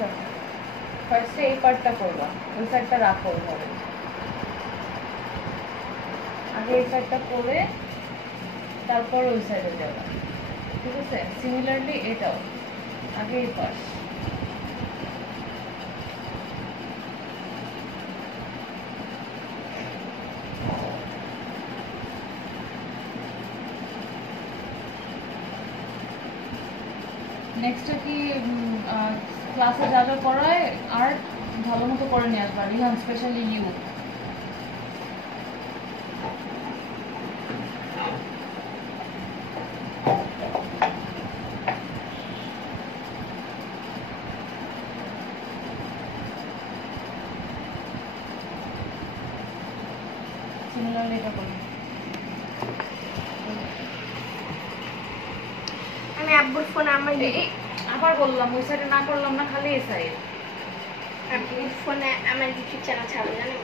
দেখো ফার্স্টে এই পার্টটা করবা, ওই সাইডটা রাখো ধরে, আগে এই সাইডটা করে তারপর ওই সাইডে যাবা, ঠিক আছে? সিমিলারলি এটাও আগে এই পাশ, নেক্সটটা কি ক্লাসে যা যা করায় আর ভালো মতো করে নিয়ে আসবা রিহান, স্পেশালি ইউ। সিমিলারলি এটা করি। আমি আব্বুর ফোন আমার আবার বললাম ওই সাইডে না করলাম না, খালি এই সাইড। আব্বুর ফোনে আমার ইউটিউব চ্যানেল ছাড়বো জানেন।